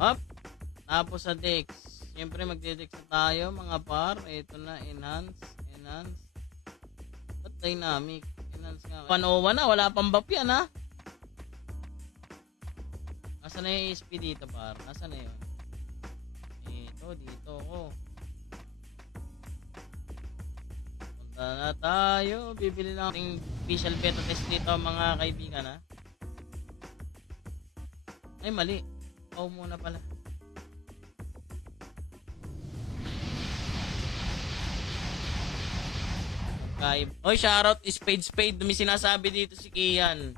Up. Tapos sa Dex. Siyempre magde-Dex na tayo mga par. Ito na, enhance. Ba't dynamic? Enhance nga. 101 na, wala pang buff yan ha. Nasaan na yung ESP dito par? Nasaan na yun? Dito ko. Punta na tayo. Bibili lang ating official beta test dito mga kaibigan ha. Ay mali. Muna pala. Oy, shoutout Spade. May sinasabi dito si Kian.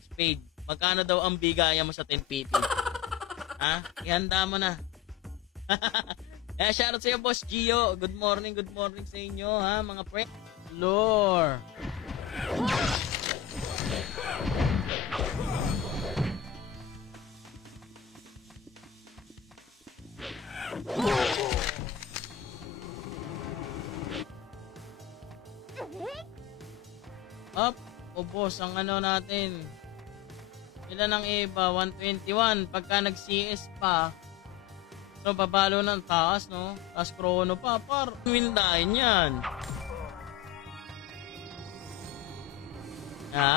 Spade, magkano daw ang bigaya mo sa 10pp? Ha? Ihanda mo na. Shoutout sa iyo, Boss Gio. Good morning sa inyo, ha, mga pre. Lore. Up. Boss, ang ano natin. Ilan ang iba? 121. Pagka nag-CS pa, so, babalo ng taas, no? Taas chrono pa, par. Win tayo yan.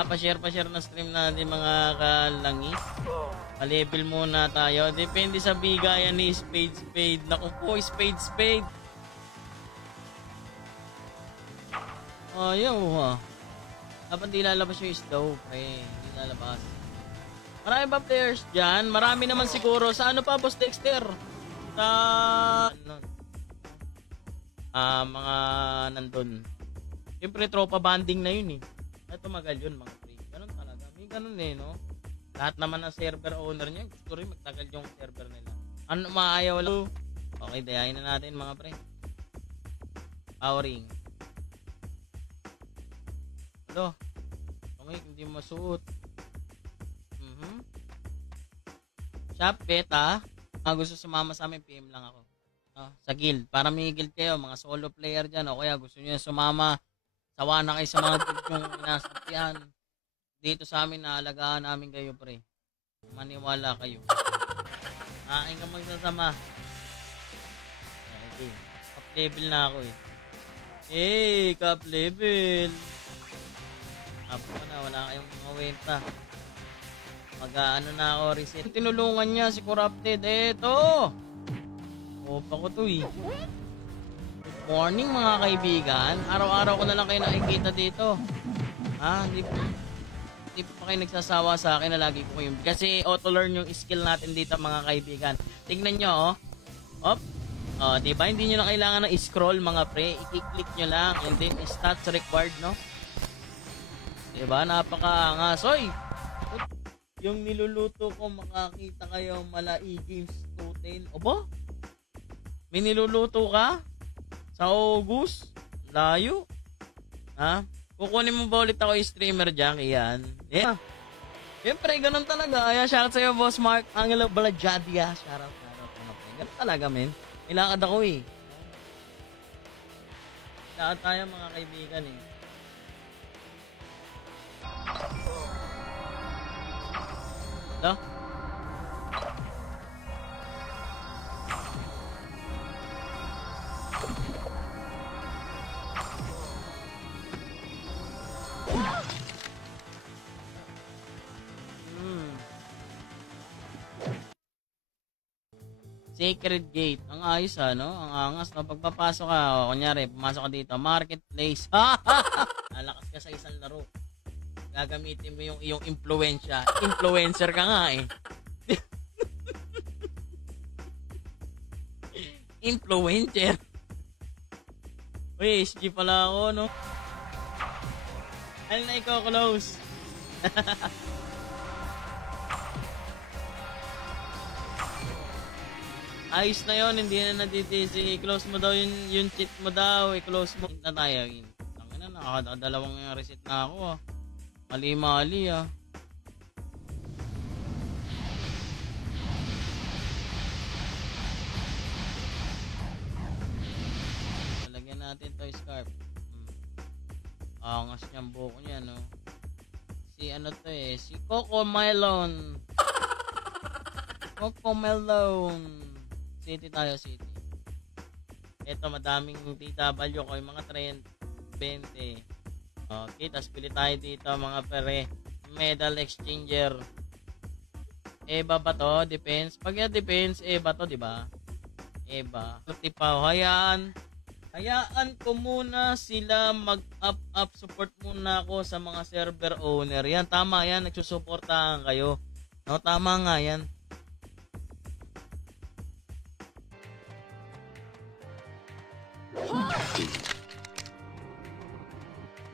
Pa-share na stream natin mga kalangis. Pa-level muna tayo. Depende sa bigayan ni Spade. Naku po, Spade. Ayaw, ha. Dapat di lalabas yung isdaw, pre. Hindi lalabas. Marami ba players dyan? Marami naman siguro. Sa ano pa, Boss Dexter? Sa mga nandun. Siyempre tropa banding na yun eh. Tumagal yun mga pre. Ganun talaga. May ganun eh, no? Lahat naman ng server owner niya gusto rin magtagal yung server nila. Ano maayaw lang. Okay, dayahin na natin mga pre. Powering. Ito. Okay, hindi masuot. Shop beta. Gusto sumama sa amin, PM lang ako. Sa guild. Para may guild kayo, mga solo player dyan. O kaya gusto nyo sumama. Sawa na kayo sa mga guild yung inasakihan. Dito sa amin, naalagaan namin kayo, pre. Maniwala kayo. Aking ka magsasama. Okay. Top level na ako eh. Hey, top level. Apo na, wala kayong mga wenta. Mag-ano na ako, reset. Tinulungan niya si Corrupted. Eto! Opa ko to eh. Good morning mga kaibigan. Araw-araw ko na lang kayo nakikita dito. Hindi pa kayo nagsasawa sa akin na lagi ko yung... Kasi auto-learn yung skill natin dito mga kaibigan. Tignan nyo, oh. Diba? Hindi nyo na kailangan ng scroll mga pre. I-click nyo lang. And then, stats required, no? Diba? Napaka-angas. Oy! Yung niluluto ko, makakita kayo Malai Games Total. Oba? May niluluto ka? Sa August? Layo? Kukunin mo ba ulit ako yung streamer dyan? Iyan. Yeah. Siyempre, ganun talaga. Ayan, shoutout sa'yo, Boss Mark Angelo Balajadia. Shoutout. Ganun talaga, men. Ilakad ako eh. Ilakad tayo mga kaibigan eh. Ito? Sacred Gate. Ang ayos no? Ang angas no? Pagpapasok ka, kunyari, pumasok ka dito, marketplace. Lalakas ka sa isang laro. Gagamitin mo yung iyong impluensya. Influencer ka nga eh. Influencer. Uy, SG pala ako, no? Ano na ikaw, close? Ayos na yon, hindi na naditisi. I-close mo daw yung cheat mo daw. I-close mo. Na tayo. Tangina na, nakadalawang reset na ako. Mali-mali Talagyan natin to scarf. Angas niyang buko niya, no? Si ano to eh, si Coco Melon. Cocomelon. City tayo, city. Ito, madaming TW ko. Yung mga 30, 20. Okay, tapos pili tayo dito, mga pere. Medal exchanger. Eva ba to? Defense? Pag yung defense, Eva to, di ba? Eva. Tipaw. Hayaan ko muna sila mag-up support muna ako sa mga server owner. Yan, tama yan. Nagsusuportahan kayo. No, tama nga yan.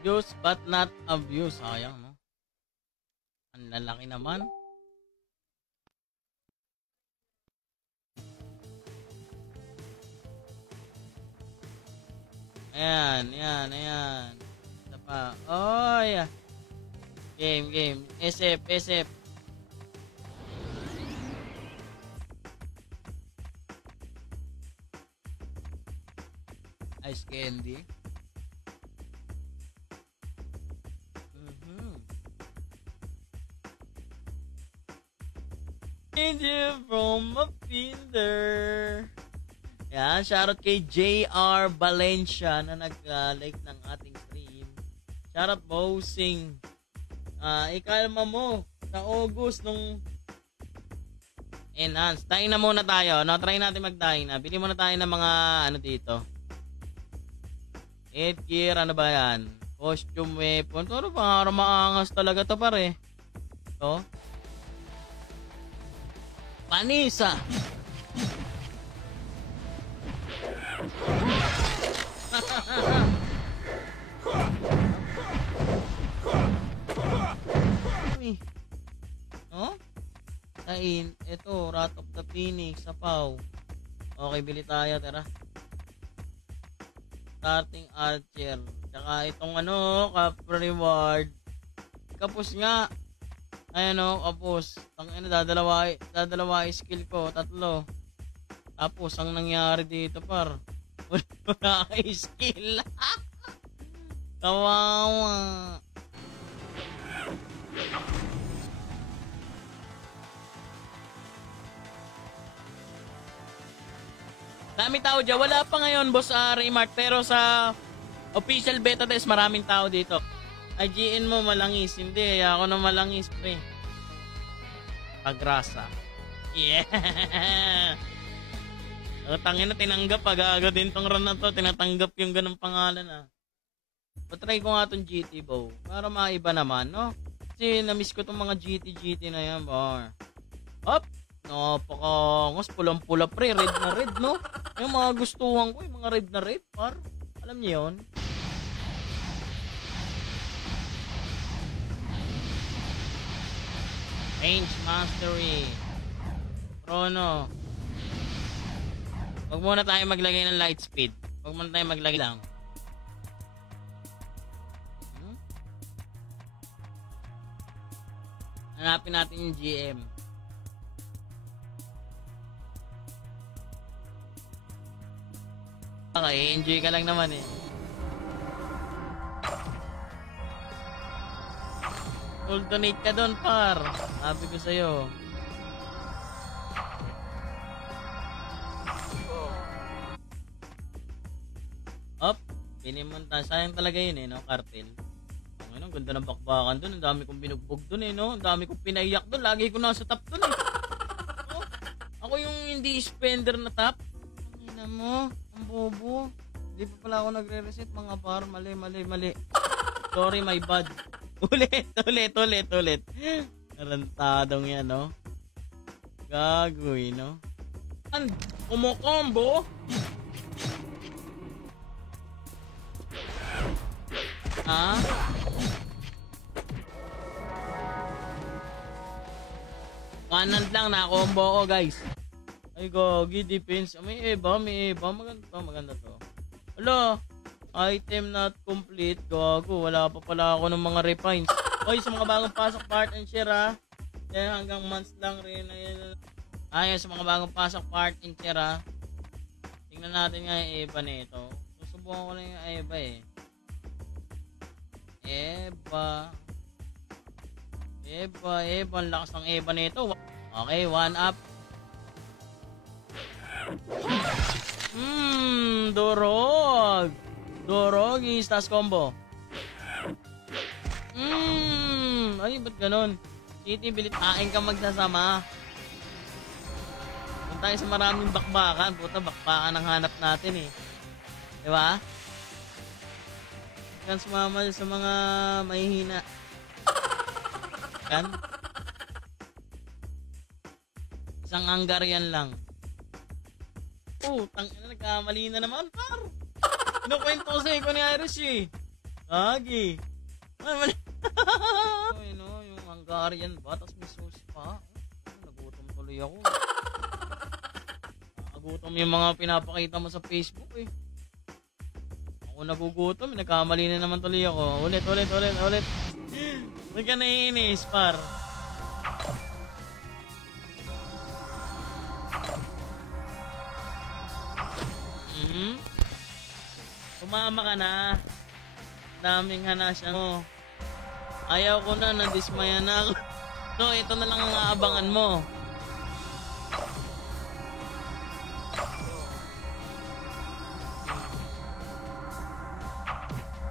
Use but not abuse. Sayang, no? Ang lalaki naman. Ayan. Isa pa. Oh, yeah. Game. SF. Ice candy. Angel from a fielder. Yan, shoutout kay JR Valencia na nag-like ng ating stream. Shoutout Bossing. Ikalma mo sa August nung enhance. Tayo na muna tayo. No, try natin mag-dine na. Bili muna tayo ng mga ano dito. Headgear, ano ba yan? Costume weapon. Ito, parang maangas talaga to pare. Ito. Panisa. No? Tain, ito, Rat of the Phoenix, Sapaw. Okay, bili tayo, tara. Starting Archer. Tsaka itong Cap Reward. Kapos nga. Ayan kapos. Dadalawa skill ko, 3. Tapos, ang nangyari dito, par. Wala kay skill. Kawawa. Dami tao dyan. Wala pa ngayon, Boss Raymart. Pero sa official beta test, maraming tao dito. IGN mo malangis. Hindi, ako na malangis, pre. Pagrasa. Yeah! Tangin na, tinanggap. Agaga din tong run na to. Tinatanggap yung ganong pangalan, Patry ko nga tong GT, Bow. Para maiba naman, no? Kasi na-miss ko tong mga GT na yan, bar. Hop! Napakangos, pulang-pula pre, red na red, no? Yung mga gustuhan ko, yung mga red na red, par. Alam niyo yun? Range Mastery. Chrono. Huwag muna tayo maglagay ng light speed. Huwag muna tayo maglagay lang. Hanapin natin yung GM. Okay, enjoy ka lang naman Full donate ka doon, par. Sabi ko sa'yo. Up. Pinimunta. Sayang talaga yun no? Cartel. Ang ganda ng bakbakan doon. Ang dami kong binugbog doon no? Ang dami kong pinaiyak doon. Lagi ko nasa top doon Ako yung hindi spender na top. Ang mo. Ang bobo. Hindi pa pala ako nagre-reset mga par. Mali. Sorry, my bad. Ulit. Narantadong yan, no? Gagoy, no? Kumokombo? Kanan lang na combo ko, guys. Ay, gogi, defense. May Eva. Maganda to. Wala. Item not complete. Gago. Wala pa pala ako ng mga refines. Oy, sa mga bagong pasok, part and share, Yan, hanggang months lang rin. Ayun, sa mga bagong pasok, part and share, Tingnan natin nga yung Eva nito. Susubukan ko na yung Eva Eva. Ang lakas ng Eva nito. Okay, 1 up. Durog. Durog, i-stas combo. Ay, ba't ganun? City, bilit kain ka magsasama. Kung tayo sa maraming bakbakan, puta, bakbakan ang hanap natin eh. Diba? Kan sumama sa mga mahihina. Kan? Isang Hungarian lang. Tangina, nagkamali na naman, par. Kinukwento ko sa'yo ko ni Irish eh. Agi. Mali. Ay, no, yung Hungarian ba? Tapos may sauce pa. Nagutom tuloy ako. Nagutom yung mga pinapakita mo sa Facebook eh. Ako nagugutom, nagkamali na naman tuloy ako. Ulit. Huwag ka naiinis, par. Kumama ka na. Daming hanasya mo. Ayaw ko na, nadismaya na ako. So, ito na lang ang aabangan mo.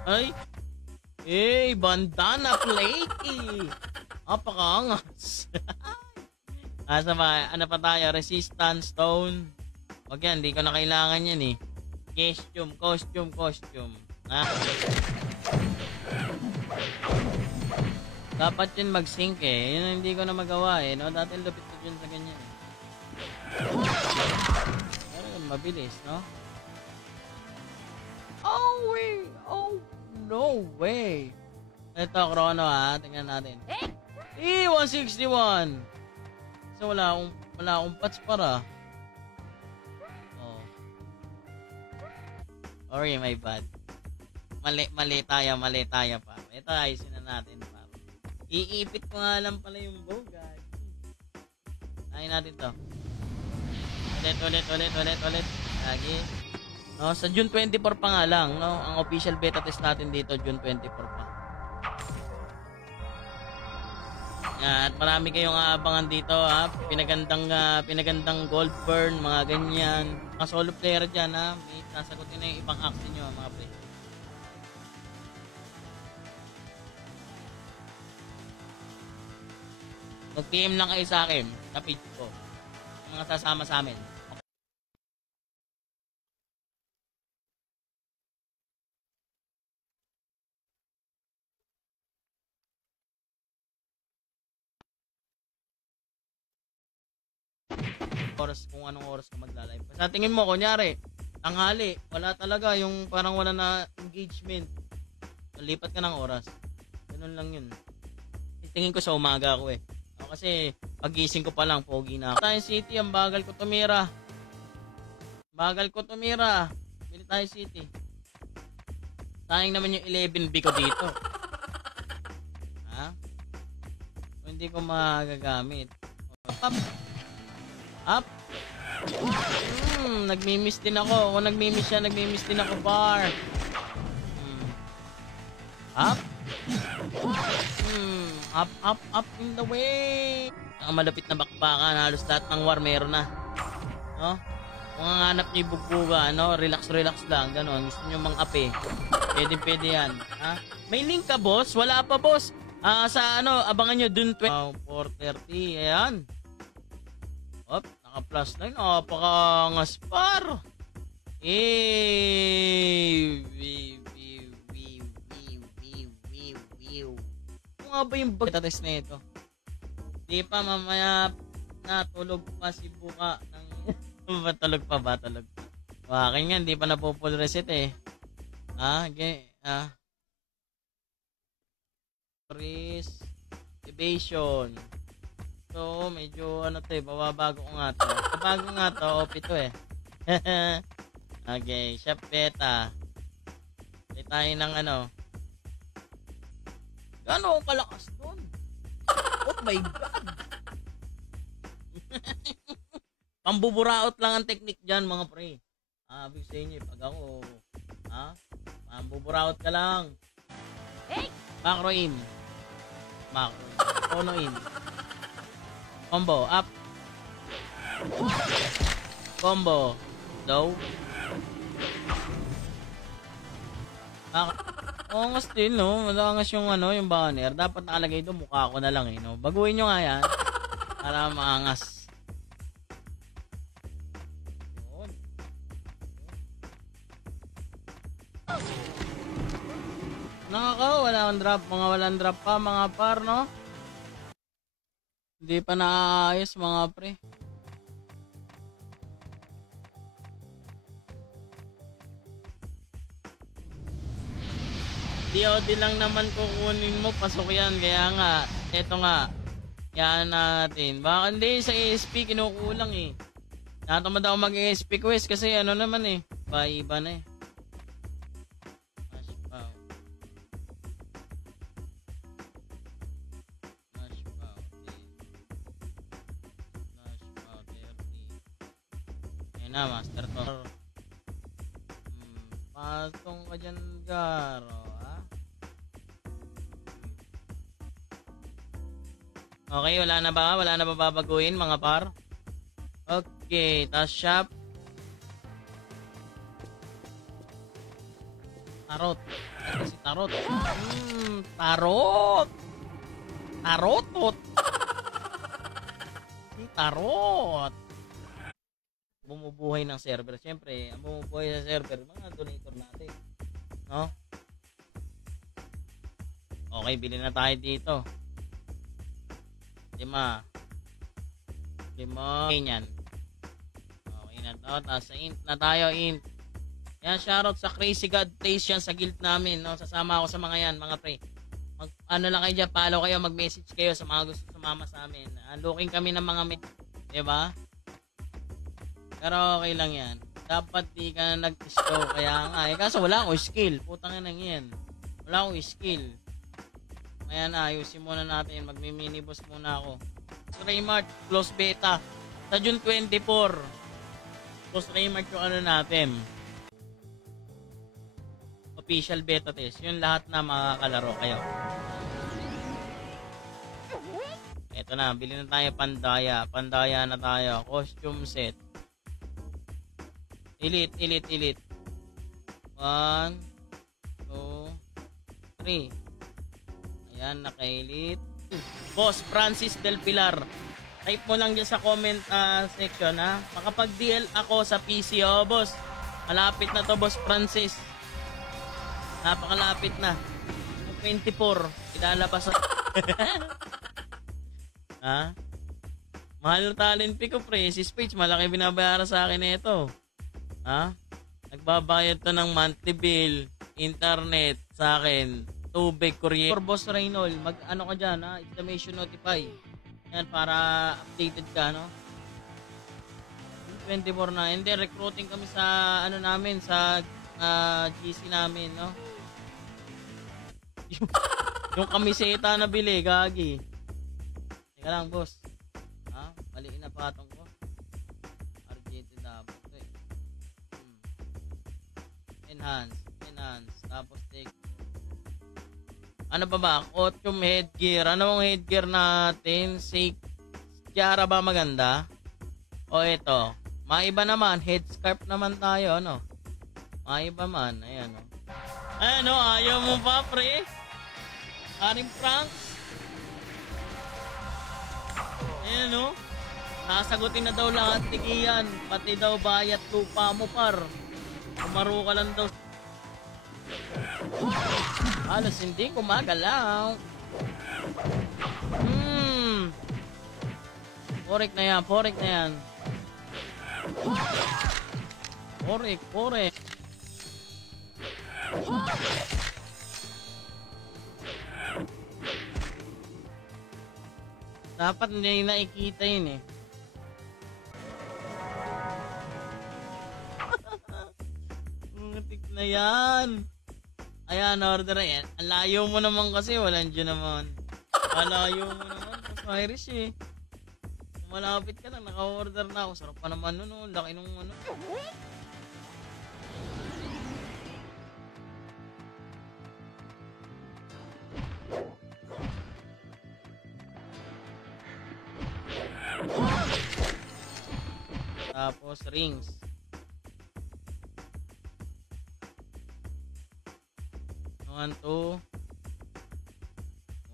Ay! Bandana flaky! Apakaangas! Asa ba? Ano pa tayo? Resistance stone. Wag yan, hindi ko na kailangan yan eh. Costume. Ha? Dapat yun mag-sync eh. Yun hindi ko na magawa eh. No? Dati lupit ko yun sa ganyan eh. Pero yun, mabilis, no? Oh, no way. Ito, chrono ha. Tingnan natin. 161. So, wala akong patch para. Sorry, my bad. Mali tayo pa. Ito, ayusin na natin pa. Iipit ko nga lang pala yung bow, guys. Ayun natin to. Ulit. Lagi. No, sa June 24 pa nga lang, no? Ang official beta test natin dito, June 24 pa. At marami kayong aabangan dito, ha? Pinagandang gold burn, mga ganyan. Mga solo player dyan, ha? May sasagutin na yung ibang action nyo, mga pre. Mag-PM lang kayo sa akin, sa page ko. Mga sasama sa amin. Kung anong oras ka magla-live. Sa tingin mo, kunyari, tanghali, wala talaga, yung parang wala na engagement. Lipat ka ng oras. Ganun lang yun. Tingin ko sa umaga ako eh. Kasi pagising ko pa lang, pogi na ako. Tayo City, ang bagal ko tumira. Bili tayo City. Sayang naman yung 11B ko dito. Ha? So, hindi ko magagamit. Up. Nagmi-miss din ako. Kung nagmi-miss siya, nagmi-miss din ako, bar. Up. Up in the way. Ang malapit na bakbakan, halos lahat ng war meron na. No? Kung ang hanap niyo bugbuga, no? Relax lang, gano'n. Gusto niyo mang-ape. Pwede yan. Ha? May link ka, boss? Wala pa, boss. Sa abangan niyo dun 4:30. Ayan. Op, naka-plus 9. Napaka-angas par. Ano nga ba yung beta test na ito? Di pa, mamaya natulog pa si Buka ng... Tulog pa. Akin nga, hindi pa na po full reset eh. Freeze. Evasion. So, medyo bababago ko nga to. Babago nga to, OP to eh. Okay, shop beta. May tayo ng Gano'n ang kalakas doon? Oh my God! Pambuburaot lang ang technique dyan, mga pre. Abig sa inyo, pag ako, pambuburaot ka lang. Hey! Macro in. Tono in. Combo, up. Combo. Low. Angas din, no? Malangas yung ano, yung banner. Dapat nakalagay doon, mukha ko na lang, eh, no? Baguhin nyo nga yan. Para maangas. Yun. Wala akong drop. Mga walang drop pa, mga par, no? Hindi pa naaayos, mga pre. DOD lang naman kukunin mo, pasok yan. Kaya nga, eto nga. Yan natin. Baka hindi, sa ASP kinukulang eh. Natamad ako mag-ASP quest kasi ano naman eh. Iba na eh. Smash pow. Smash pow. Smash pow 30. Ayun na, master to. Pasong ka dyan, Garo. Okay, wala na ba? Wala na ba babaguhin, mga par? Okay, task shop. Tarot. Ito si Tarot. Tarot! Tarotot! Si Tarot! Bumubuhay ng server. Siyempre, ang bumubuhay sa server, mga donator natin. No? Okay, bilhin na tayo dito. 5. Ganyan. Okay na to. Tapos sa int na tayo, int. Yan, shoutout sa Crazy God Place yan sa guild namin, no? Sasama ako sa mga yan, mga pre. Ano lang kayo dyan, follow kayo, mag-message kayo sa mga gusto sumama sa amin. Looking kami ng mga diba? Pero okay lang yan. Dapat di ka na nag-show. Kaya nga, kaso wala akong skill. Putang ina yan. Wala akong skill. Ayan na, ayusin muna natin. Magmi-mini-boss muna ako. Raymart, close beta. Sa June 24. Close Raymart yung ano natin. Official beta test. Yung lahat na makakalaro kayo. Eto na, bili na tayo Pandaya. Pandaya na tayo. Costume set. Elite. 1, 2, 3. Ayan, naka-elite. Boss Francis Del Pilar. Type mo lang dyan sa comment section, ha. Makapag-DL ako sa PC, oh, boss. Malapit na to, Boss Francis. Napakalapit na. 24. Ilalabas na. Ha? Mahal talent pick ko, pre. Si Spage, malaki binabayaran sa akin na ito. Ha? Nagbabayad to ng monthly bill, internet sa akin. Tubig, kuryente. For Boss Reynold, mag-ano ka dyan, ha? Exclamation notify. Yan, para updated ka, no? 24 na. And then, recruiting kami sa, ano namin, sa GC namin, no? Yung kamiseta na bili, gagi. Teka lang, boss. Ha? Maliin na patong ko. RGT dapat ito, eh. Enhance. Tapos, take. Ano pa ba? Costume headgear. Ano ang headgear natin? Tiara ba maganda? O ito. Maiba naman. Headscarf naman tayo, ano? Maiba man. Ayan, o. Ano? Ayaw mo pa, pre? Aring pranks? Ayan, o. Nasagutin na daw lahat tigiyan. Pati daw bayat lupa mo, par. Umaro ka lang daw. Halos hindi gumagalaw. Porek na yan. Porek. Dapat hindi nakikita yun, eh. Ngatik na yan. Ayan, order na yan. Ang layo mo naman kasi, walang dyan naman. Malayo mo naman, Irish, eh. Kung malapit ka lang, naka-order na ako. Sarap pa naman nun, no? Laki nung ano. Tapos rings. 1, 2.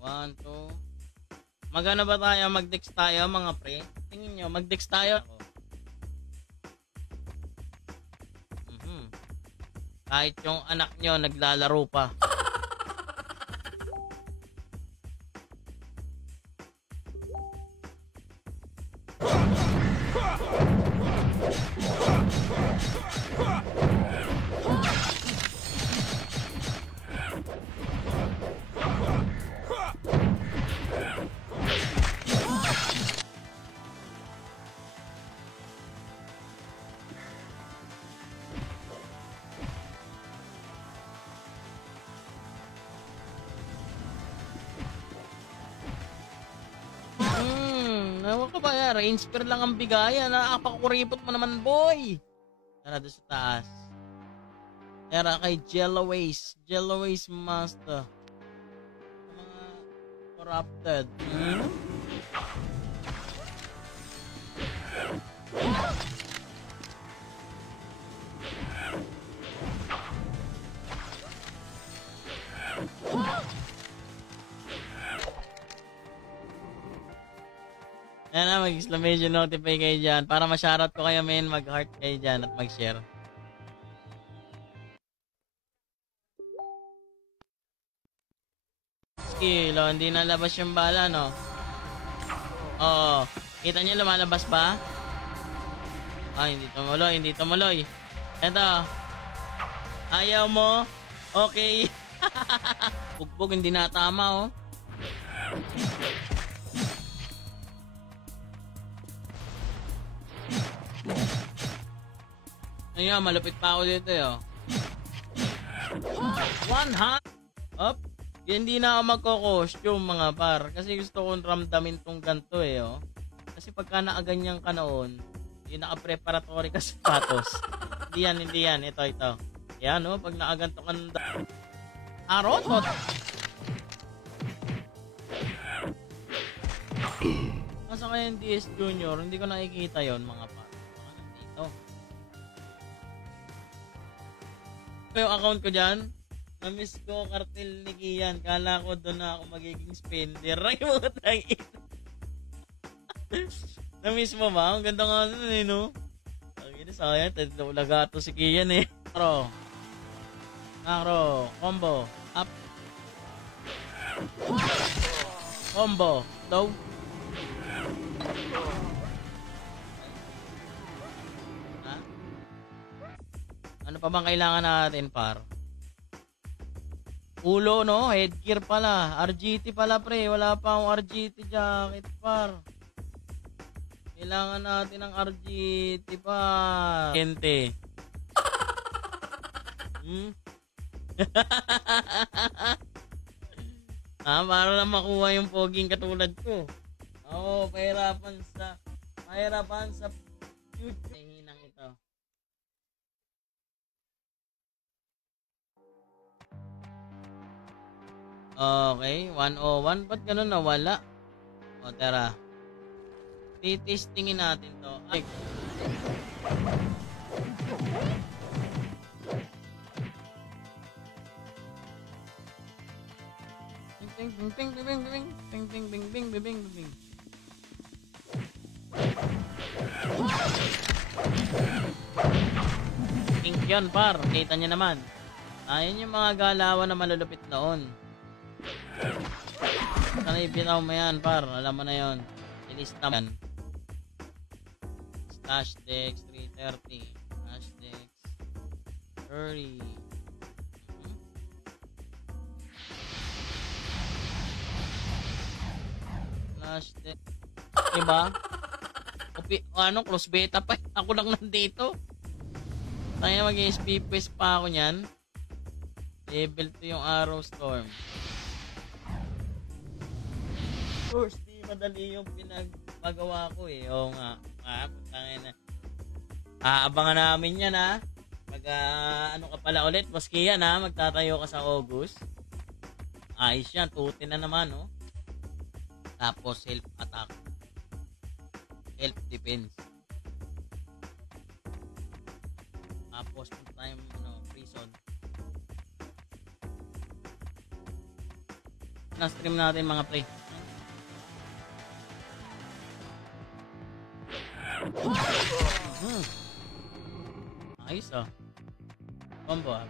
1, 2. Magano ba tayo? Mag-dex tayo mga pre? Tingin nyo, mag-dex tayo. Kahit yung anak nyo naglalaro pa. Ewan ko ba yan? Range spear lang ang bigayan. Nakapakuripot mo naman, boy. Tara doon sa taas. Tara kay Jelloways. Jelloways Master. Mga corrupted. Ayan na, mag-exclamation notify kayo dyan. Para ma-shoutout ko kayo, men. Mag-heart kayo dyan at mag-share. Skill, oh, hindi nalabas yung bala, no? Oo. Kita niyo lumalabas ba? Hindi tumuloy, hindi tumuloy. Eto. Ayaw mo? Okay. Bugbog, hindi natama, oh. Ayun, malupit pa ako dito, yo. One hand. Up. Hindi na ako magko-costume, mga par. Kasi gusto kong ramdamin tong ganito, eh, oh. Kasi pagka nakaganyan ka noon, yung naka-preparatory ka sapatos. Hindi yan. Ito. Yan, oh. Pag nakaganto ka ng Arotot. Masa kaya yung DS Junior, hindi ko nakikita yon mga par. Baka nandito. Yung account ko dyan, na-miss ko kartel ni Kian. Kala ko doon na ako magiging spender. Ay, mga tangin. Na-miss mo ba? Ang ganda nga nun, eh, no? Ang sayang, lagato si Kian, eh. Nakro, combo, up. Combo, low. Ano pa bang kailangan natin, par? Ulo, no? Headgear pala. RGT pala, pre. Wala pa akong RGT jacket, par. Kailangan natin ng RGT, par. Kente. Para lang makuha yung poging katulad ko. Pahirapan sa future. Hinang ito. Okay, 101. Ba't ganun nawala? Tara. Titistingin natin to. Ay. Bing. Pink yun, par. Kita niya naman. Ayun yung mga galawan na malulupit noon. Sana ibinaw mo yan, par. Alam mo na yun. Ilista mo yan. Stash Dex 330. Stash Dex 30. Stash Dex. Diba? Close beta pa. Ako lang nandito. Tayo mag-SPPS pa ako nyan. Level 2 yung Arrow Storm. Of course, di madali yung pinagpagawa ko, eh. Oo nga. Putangin na. Abangan namin yan, ha. Ano ka pala ulit, maski yan, ha. Magtatayo ka sa August. Ayos yan, tutin na naman, no. Tapos self attack. Self defense. Tapos punta tayo prison. Na-stream natin mga pre. Ayos ah. Combo ah.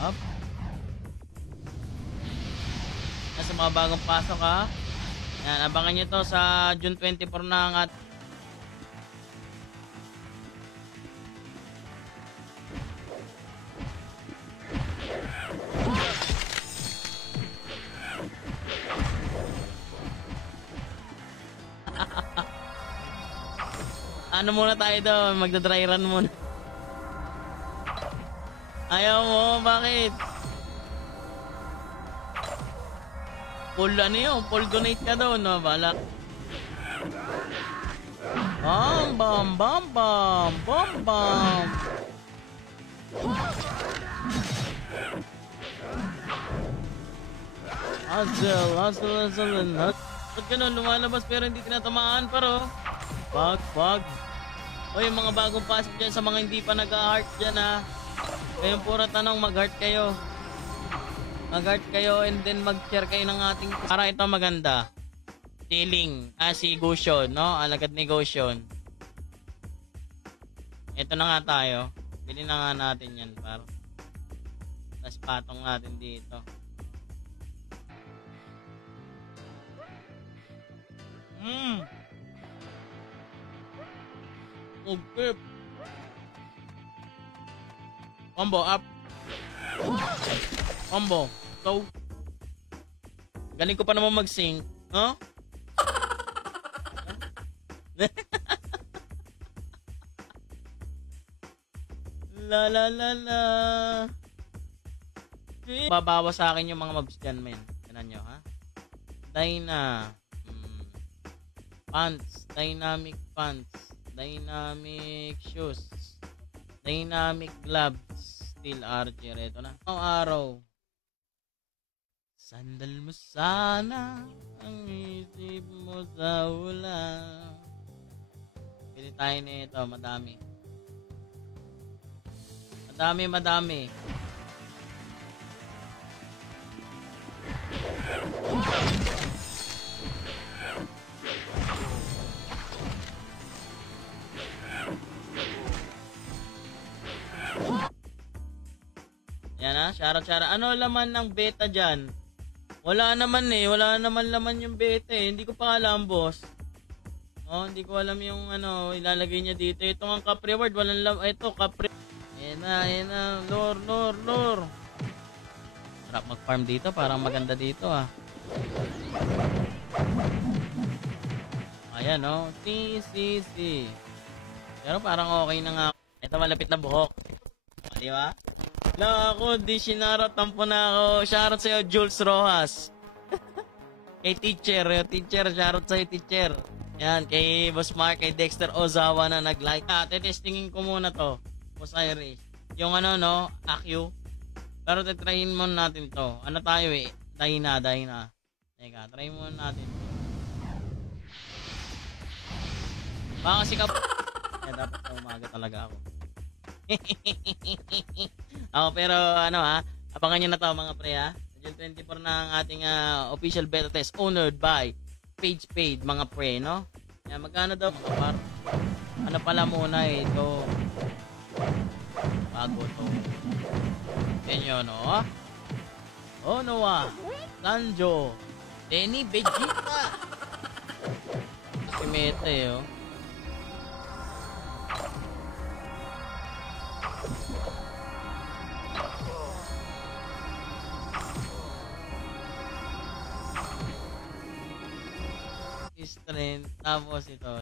Up. Nasa mga bagong pasok ha. Yan, abangan nyo to sa June 24 na ang at ano muna tayo doon, magda-dry run muna. Ayaw mo, bakit? Full ano yun, full donate ka doon, no? Bala. Bam, bam, bam, bam, bam, bam. Hazel. Ba't ganun, lumalabas pero hindi tinatamaan paro. Wag. O yung mga bagong pasok dyan sa mga hindi pa nag-heart dyan ha. Kayong puro tanong, mag-heart kayo. Mag-heart kayo and then mag-share kayo ng ating... Para ito maganda. Stealing. Si Gusion, no? Alagad ni Gusion. Ito na nga tayo. Bili na nga natin yan, par. Tapos patong natin dito. Okay. Combo up. Combo. So. Galing ko pa naman mag-sing. Huh? La la la la. Babawa sa akin yung mga mobs dyan, men. Tignan nyo, ha? Dyna. Pants. Dynamic pants. Dynamic shoes. Dynamic gloves. Steel archer. Ito na. Ang araw. Sandal mo sana ang isip mo sa ulan. Pili tayo nito. Madami. Madami. Yan ha, shoutout. Ano laman ng beta dyan? Wala naman wala naman laman yung beta Hindi ko pa alam, boss. Hindi ko alam yung ilalagay niya dito. Ito ang cup reward, walang laman. Ito, cup reward. Yan na. Lore. Sarap mag-farm dito, parang maganda dito ah. Ayan TCC. Pero parang okay na nga. Ito malapit na buhok. Di ba? Wala ako, di sinarat, tampo na ako. Shoutout sa'yo, Jules Rojas. Kay teacher, shoutout sa'yo, teacher. Yan, kay Boss Mark, kay Dexter Ozawa na nag-like. Tetestingin ko muna to, Boss Iris. Yung Accu. Pero titrayin muna natin to. Ano tayo Dyna. Teka, try muna natin. Baka kasi dapat na umaga talaga ako. Pero abangan nyo na to mga pre ha. June 24 na ang ating official beta test honored by Paid mga pre, no? Yan, magkano daw mga par? Ano pala muna ito? Bago to. Yan yun, no? Noah, Sanjo, Denny, Vegeta. Si Meta strength, tapos ito